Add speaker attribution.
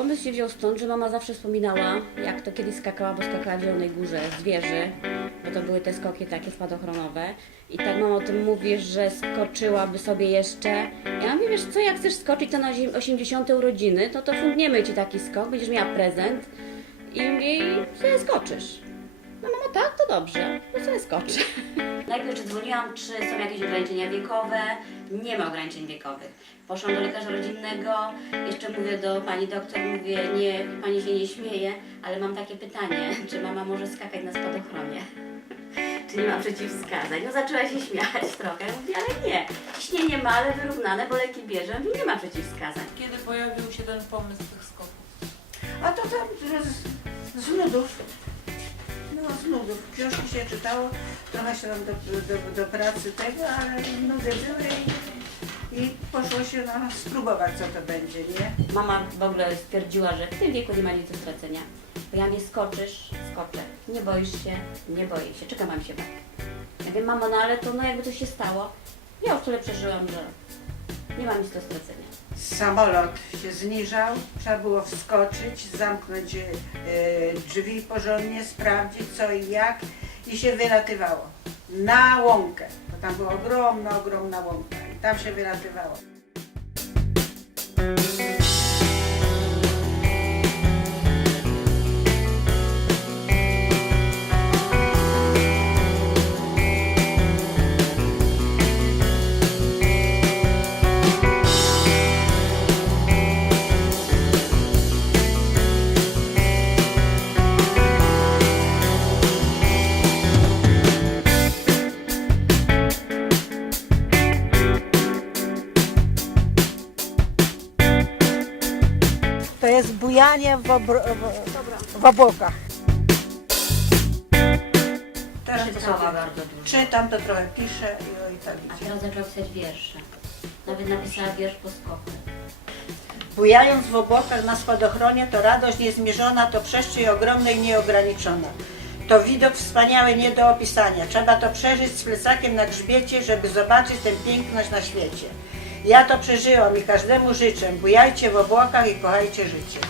Speaker 1: pomysł się wziął stąd, że mama zawsze wspominała, jak to kiedyś skakała, bo skakała w Zielonej Górze z wieży, bo to były te skoki takie spadochronowe. I tak mama o tym mówi, że skoczyłaby sobie jeszcze. Ja mówię, wiesz co, jak chcesz skoczyć to na zie- 80 urodziny, to to fundniemy Ci taki skok, będziesz miała prezent i i skoczysz. No mama, tak, dobrze, no sobie skoczę. Najpierw czy dzwoniłam, czy są jakieś ograniczenia wiekowe. Nie ma ograniczeń wiekowych. Poszłam do lekarza rodzinnego, jeszcze mówię do pani doktor, mówię, nie, pani się nie śmieje, ale mam takie pytanie, czy mama może skakać na spadochronie? Czy nie ma przeciwwskazań? No zaczęła się śmiać trochę, mówię, ale nie. Ciśnienie ma, ale wyrównane, bo leki bierze, mówię, nie ma przeciwwskazań.
Speaker 2: Kiedy pojawił się ten pomysł tych skoków?
Speaker 3: A to tam z, z nudów. No z nudów. Książki się czytało, trochę się tam do, do, do pracy tego, ale nudy były i, i poszło się no, spróbować co to będzie, nie?
Speaker 1: Mama w ogóle stwierdziła, że w tym wieku nie ma nic do stracenia. Bo ja mnie skoczysz, skoczę. Nie boisz się? Nie boję się. Czeka mam się bać. Ja wiem, mamo, no ale to no jakby coś się stało. Ja już tyle przeżyłam, że nie mam nic do stracenia.
Speaker 3: Samolot się zniżał, trzeba było wskoczyć, zamknąć e, drzwi porządnie, sprawdzić co i jak i się wylatywało. Na łąkę, bo tam była ogromna, ogromna łąka i tam się wylatywało. To jest bujanie w, obro, w, w obłokach. Teraz to
Speaker 1: Czytała
Speaker 3: sobie
Speaker 1: bardzo dużo.
Speaker 3: czytam, to trochę piszę i o i tak
Speaker 1: A
Speaker 3: idzie.
Speaker 1: teraz zaczęła pisać wiersze. Nawet napisała wiersz po skoku.
Speaker 3: Bujając w obłokach na spadochronie, to radość niezmierzona, to przestrzeń ogromna i nieograniczona. To widok wspaniały nie do opisania. Trzeba to przeżyć z plecakiem na grzbiecie, żeby zobaczyć tę piękność na świecie. Ja to przeżyłam i każdemu życzę. Bujajcie w obłokach i kochajcie życie.